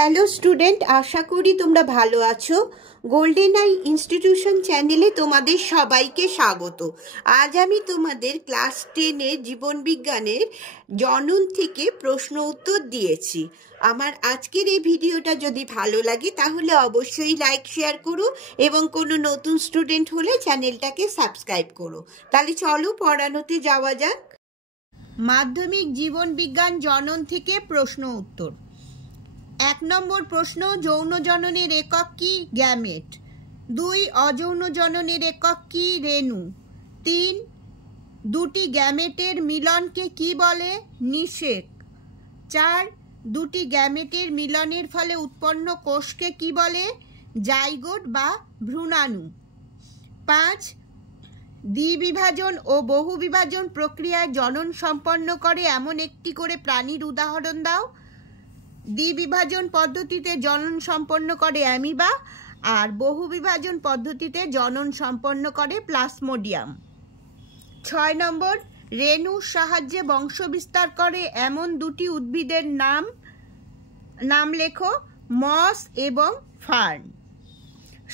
Hello student, আশা করি তোমরা ভালো আছো। গোল্ডেন আই ইনস্টিটিউশন চ্যানেলে তোমাদের সবাইকে স্বাগত। আজ আমি তোমাদের ক্লাস 10-এর জীবনবিজ্ঞানের জনন থেকে প্রশ্ন উত্তর দিয়েছি। আমার আজকের এই ভিডিওটা যদি ভালো লাগে তাহলে অবশ্যই লাইক শেয়ার করো এবং কোনো নতুন স্টুডেন্ট হলে চ্যানেলটাকে সাবস্ক্রাইব করো। তাহলে চলো পড়ানোতে যাওয়া যাক। মাধ্যমিক জীবনবিজ্ঞান জনন থেকে প্রশ্ন উত্তর। 1 নম্বর প্রশ্ন, যৌন জননের একক কি? গ্যামেট। 2, অযৌন জননের একক কি? রেণু। 3, দুটি গ্যামেটের মিলনকে কি বলে? নিষেক। 4, দুটি গ্যামেটের মিলনের ফলে উৎপন্ন কোষকে কি বলে? জাইগোট বা ভ্রূণাণু। 5, দ্বিবিভাজন ও বহুবিভাজন প্রক্রিয়ায় জনন সম্পন্ন করে এমন একটি করে প্রাণীর উদাহরণ দাও। দ্বিবিভাজন পদ্ধতিতে জনন সম্পন্ন করে অ্যামিবা, আর বহুবিভাজন পদ্ধতিতে জনন সম্পন্ন করে প্লাজমোডিয়াম। 6 নম্বর, রেণুর সাহায্যে বংশবিস্তার করে এমন দুটি উদ্ভিদের নাম লেখো। মস এবং ফার্ন।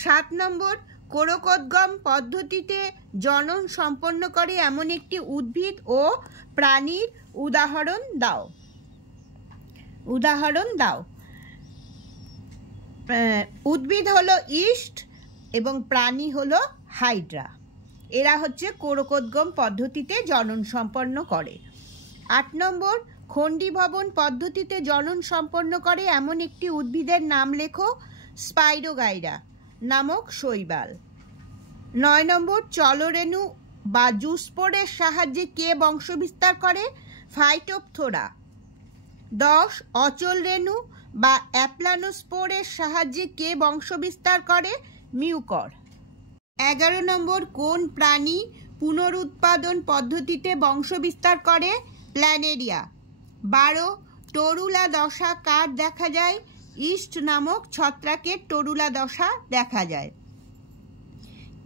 7 নম্বর, কোরকোদ্গম পদ্ধতিতে জনন সম্পন্ন করে এমন একটি উদ্ভিদ ও প্রাণীর উদাহরণ দাও। উদ্ভিদ হলো ইস্ট এবং প্রাণী হলো হাইড্রা। এরা হচ্ছে কোরকোদ্গম পদ্ধতিতে জনন সম্পন্ন করে। 8 নম্বর, খণ্ডীভবন পদ্ধতিতে জনন সম্পন্ন করে এমন একটি উদ্ভিদের নাম লেখো। স্পাইরোগাইরা নামক শৈবাল। 9 নম্বর, চলরেণু বা জুস্পোরের সাহায্যে কে বংশবিস্তার করে? ফাইটোপথোরা। 10, অচল রেণু বা অ্যাপ্লানোস্পোরের সাহায্যে কে বংশবিস্তার করে? মিউকর। 11 নম্বর, কোন প্রাণী পুনরুৎপাদন পদ্ধতিতে বংশবিস্তার করে? প্ল্যানেরিয়া। 12, টরুলা দশা কার দেখা যায়? ইস্ট নামক ছত্রাকের টরুলা দশা দেখা যায়।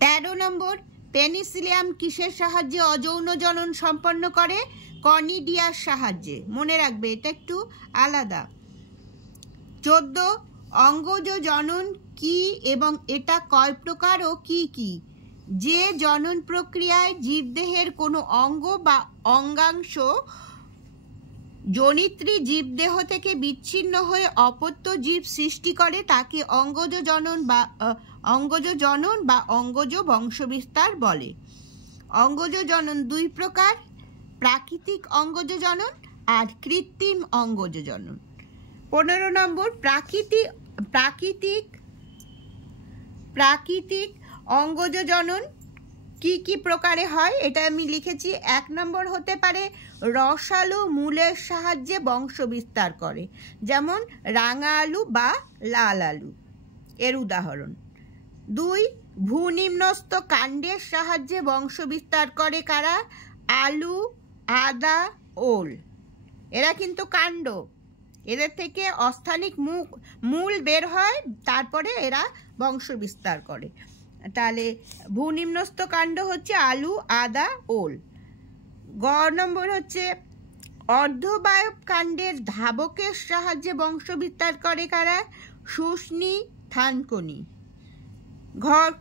13 নম্বর, পেনিসিলিয়াম কিসের সাহায্যে অযৌন জনন সম্পন্ন করে? কর্নিডিয়ার সাহায্যে। মনে রাখবে, এটা একটু আলাদা। 14, অঙ্গজ জনন কি এবং এটা কয় প্রকার ও কি কি? যে জনন প্রক্রিয়ায় জীবদেহের কোনো অঙ্গ বা অঙ্গাংশ জনিত্রী জীবদেহ থেকে বিচ্ছিন্ন হয়ে অপত্য জীব সৃষ্টি করে তাকে অঙ্গজ জনন বা অঙ্গজ বংশবিস্তার বলে। অঙ্গজ জনন 2 প্রকার, প্রাকৃতিক অঙ্গজ জনন আর কৃত্রিম অঙ্গজ জনন। 15 নম্বর, প্রাকৃতিক অঙ্গজ জনন কি কি প্রকারে হয়? এটা আমি লিখেছি। 1 নম্বর হতে পারে রসালো মূলের সাহায্যে বংশ বিস্তার করে, যেমন রাঙা আলু বা লাল আলু এর উদাহরণ। 2, ভূনিম্নস্থ কাণ্ডের সাহায্যে বংশ বিস্তার করে কারা? আলু, আদা, ওল। এরা কিন্তু কাণ্ড, এদের থেকে অস্থানিক মূল বের হয়, তারপরে এরা বংশ বিস্তার করে। তাহলে ভূনিম্নস্থ কাণ্ড হচ্ছে আলু, আদা, ওল। গ নম্বর হচ্ছে অর্ধবায়ব কাণ্ডের ধাবকের সাহায্যে বংশ বিস্তার করে কারা? শুষ্নি, থানকুনি।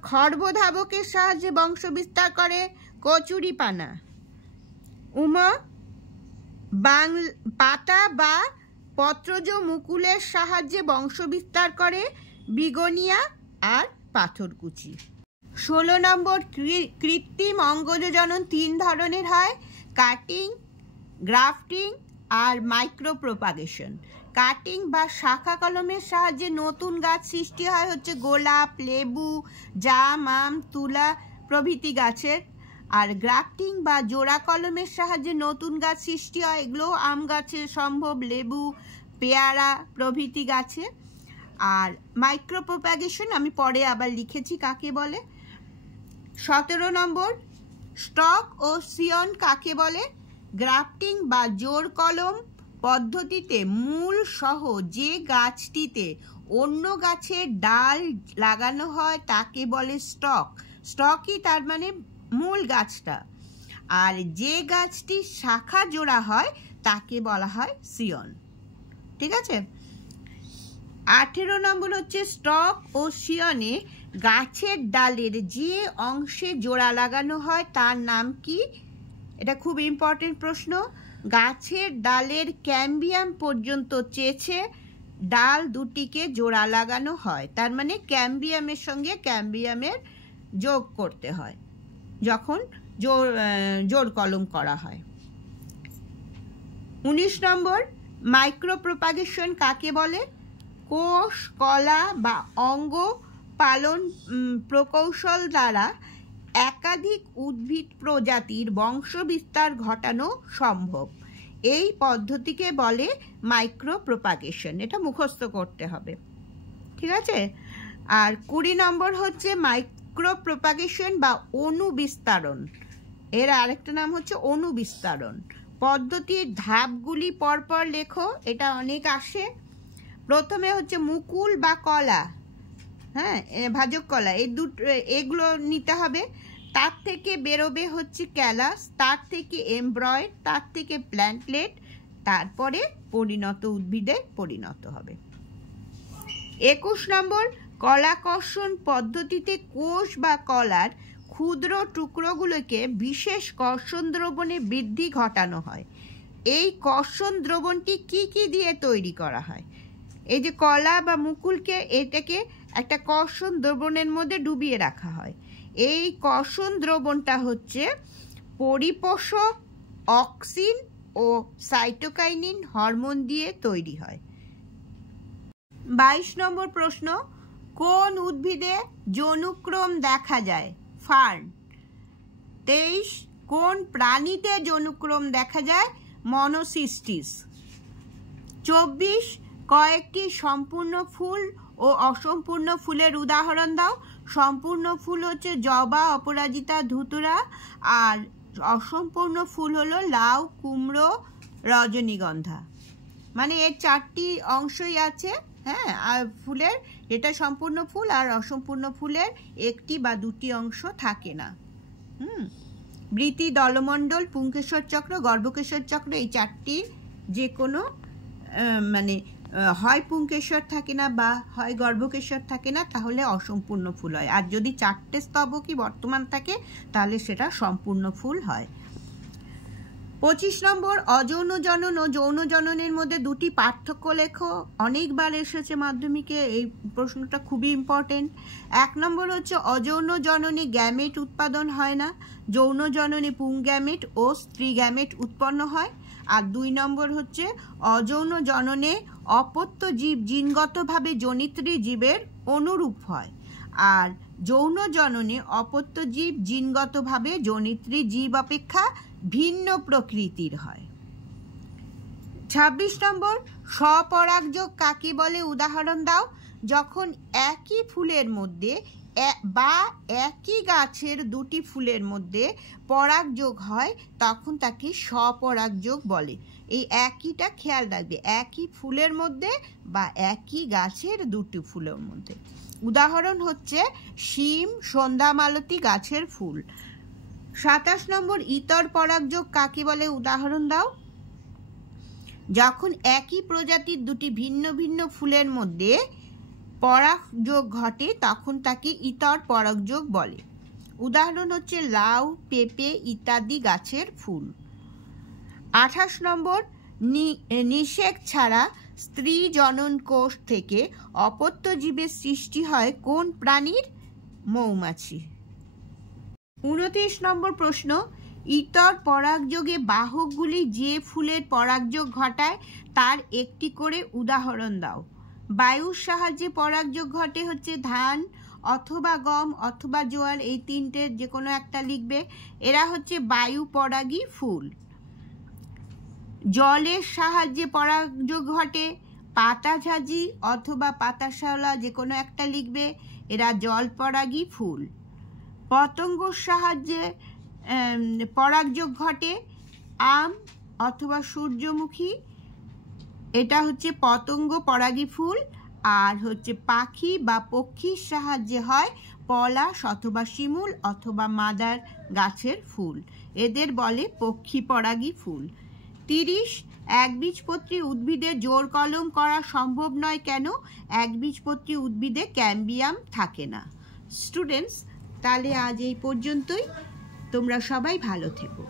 খর্ব ধাবকের সাহায্যে বংশ বিস্তার করে কচুরিপানা। পাতা বা পত্রজ মুকুলের সাহায্যে বংশ বিস্তার করে বিগোনিয়া আর পাথরকুচি। 16 নম্বর, কৃত্রিম অঙ্গজ জনন 3 ধরনের হয়, কাটিং, গ্রাফটিং আর মাইক্রোপ্রোপাগেশন। কাটিং বা শাখা কলমের সাহায্যে নতুন গাছ সৃষ্টি হয় হচ্ছে গোলাপ, লেবু, জাম, আম, তুলা প্রভৃতি গাছের। আর গ্রাফটিং বা জোড়া কলমের সাহায্যে নতুন গাছ সৃষ্টি হয়, এগুলো আম গাছের সম্ভব, লেবু, পেয়ারা প্রভৃতি গাছে। আর মাইক্রোপ্রোপাগেশন আমি পরে আবার লিখেছি কাকে বলে। 17 নম্বর, স্টক ও সিয়ন কাকে বলে? গ্রাফটিং বা জোড় কলম পদ্ধতিতে মূল সহ যে গাছটিতে অন্য গাছের ডাল লাগানো হয় তাকে বলে স্টক। স্টকই তার মানে মূল গাছটা। আর যে গাছটি শাখা জোড়া হয় তাকে বলা হয় সিয়ন। ঠিক আছে। 18 নম্বর হচ্ছে স্টক ও শিয়নে গাছের ডালের যে অংশে জোড়া লাগানো হয় তার নাম কি? এটা খুব ইম্পর্টেন্ট প্রশ্ন। গাছের ডালের ক্যাম্বিয়াম পর্যন্ত চেয়েছে, ডাল দুটিকে জোড়া লাগানো হয়, তার মানে ক্যাম্বিয়ামের সঙ্গে ক্যাম্বিয়ামের যোগ করতে হয় যখন জোড় কলম করা হয়। 19 নম্বর মাইক্রো প্রপাগেশন কাকে বলে? কোষ, কলা বা অঙ্গ পালন প্রকৌশল দ্বারা একাধিক উদ্ভিদ প্রজাতির বংশবিস্তার ঘটানো সম্ভব। এই পদ্ধতিকে বলে মাইক্রো প্রপাগেশন। এটা মুখস্থ করতে হবে, ঠিক আছে? আর 20 নম্বর হচ্ছে মাইক্রো প্রপাগেশন বা অণু বিস্তারণ। এর আরেকটা নাম হচ্ছে অণু বিস্তারণ। পদ্ধতির ধাপগুলি পরপর লেখো, এটা অনেক আসে। প্রথমে হচ্ছে মুকুল বা কলা, হ্যাঁ, ভাজক কলা, এগুলো নিতে হবে। তার থেকে বেরোবে হচ্ছে ক্যালাস, তার থেকে এমব্রয়েড, তার থেকে প্ল্যান্টলেট, তারপরে পরিণত উদ্ভিদে পরিণত হবে। 21 নম্বর কলাকর্ষণ পদ্ধতিতে কোষ বা কলার ক্ষুদ্র টুকরোগুলোকে বিশেষ কর্ষণ দ্রবণে বৃদ্ধি ঘটানো হয়। এই কর্ষণ দ্রবণটি কি কি দিয়ে তৈরি করা হয়? এই যে কলা বা মুকুলকে, এটাকে একটা কর্ষণ দ্রবণের মধ্যে ডুবিয়ে রাখা হয়। এই কর্ষণ দ্রবণটা হচ্ছে পরিপোষক, অক্সিন ও সাইটোকাইনিন হরমোন দিয়ে তৈরি হয়। 22 নম্বর প্রশ্ন, কোন উদ্ভিদে যৌনক্রম দেখা যায়? ফার্ন। 23 কোন প্রাণীতে যৌনক্রম দেখা যায়? মনোসিস্টিস। 24 কয়েকটি সম্পূর্ণ ফুল ও অসম্পূর্ণ ফুলের উদাহরণ দাও। সম্পূর্ণ ফুল হচ্ছে জবা, অপরাজিতা, ধুতুরা, আর অসম্পূর্ণ ফুল হলো লাউ, কুমড়ো, রজনীগন্ধা। মানে এর 4টি অংশই আছে, হ্যাঁ। আর ফুলের, এটা সম্পূর্ণ ফুল আর অসম্পূর্ণ ফুলের 1টি বা 2টি অংশ থাকে না। বৃতি, দলমণ্ডল, পুংকেশর চক্র, গর্ভকেশর চক্র, এই 4টি যে কোনো মানে হয় পুংকেশর থাকে না বা হয় গর্ভকেশর থাকে না, তাহলে অসম্পূর্ণ ফুল হয়। আর যদি 4টে স্তবকই বর্তমান থাকে তাহলে সেটা সম্পূর্ণ ফুল হয়। 25 নম্বর অযৌন জনন ও যৌন জননের মধ্যে 2টি পার্থক্য লেখো। অনেকবার এসেছে মাধ্যমিকে, এই প্রশ্নটা খুবই ইম্পর্টেন্ট। 1 নম্বর হচ্ছে অযৌন জননে গ্যামেট উৎপাদন হয় না, যৌন জননে পুংগ্যামেট ও স্ত্রী গ্যামেট উৎপন্ন হয়। আর 2 নম্বর হচ্ছে অযৌন জননে অপত্য জীব জিনগতভাবে জনিত্রী জীবের অনুরূপ হয়, আর যৌন জননে অপত্য জীব জিনগতভাবে জনিত্রী জীব অপেক্ষা ভিন্ন প্রকৃতির হয়। 26 নম্বর স্বপরাগযোগ কাকে বলে? উদাহরণ দাও। যখন একই ফুলের মধ্যে বা একই গাছের 2টি ফুলের মধ্যে পরাগযোগ হয় তখন তাকে স্বপরাগযোগ বলে। এই একইটা খেয়াল রাখবে, একই ফুলের মধ্যে বা একই গাছের 2টি ফুলের মধ্যে। উদাহরণ হচ্ছে শিম, সন্ধ্যা মালতী গাছের ফুল। 27 নম্বর ইতর পরাগযোগ কাকে বলে? উদাহরণ দাও। যখন একই প্রজাতির 2টি ভিন্ন ভিন্ন ফুলের মধ্যে পরাগযোগ ঘটে তখন তাকে ইতর পরাগযোগ বলে। উদাহরণ হচ্ছে লাউ, পেঁপে ইত্যাদি গাছের ফুল। 28 নম্বর নিষেক ছাড়া স্ত্রী জনন কোষ থেকে অপত্য জীবের সৃষ্টি হয় কোন প্রাণীর? মৌমাছি। 29 নম্বর প্রশ্ন, ইতর পরাগযোগে বাহকগুলি যে ফুলের পরাগযোগ ঘটায় তার একটি করে উদাহরণ দাও। বায়ুর সাহায্যে পরাগযোগ ঘটে হচ্ছে ধান অথবা গম অথবা জোয়ার, এই 3টের যে কোনো একটা লিখবে। এরা হচ্ছে বায়ু পরাগী ফুল। জলের সাহায্যে পরাগযোগ ঘটে পাতাঝাজি অথবা পাতাশাওলা, যে কোনো একটা লিখবে। এরা জল পরাগী ফুল। পতঙ্গর সাহায্যে পরাগযোগ ঘটে আম অথবা সূর্যমুখী, এটা হচ্ছে পতঙ্গ পরাগী ফুল। আর হচ্ছে পাখি বা পক্ষীর সাহায্যে হয় পলাশ অথবা শিমুল অথবা মাদার গাছের ফুল, এদের বলে পক্ষী পরাগী ফুল। 30 একবীজপত্রী উদ্ভিদে জোড় কলম করা সম্ভব নয় কেন? একবীজপত্রী উদ্ভিদে ক্যাম্বিয়াম থাকে না। স্টুডেন্টস, তাহলে আজ এই পর্যন্তই। তোমরা সবাই ভালো থেকো।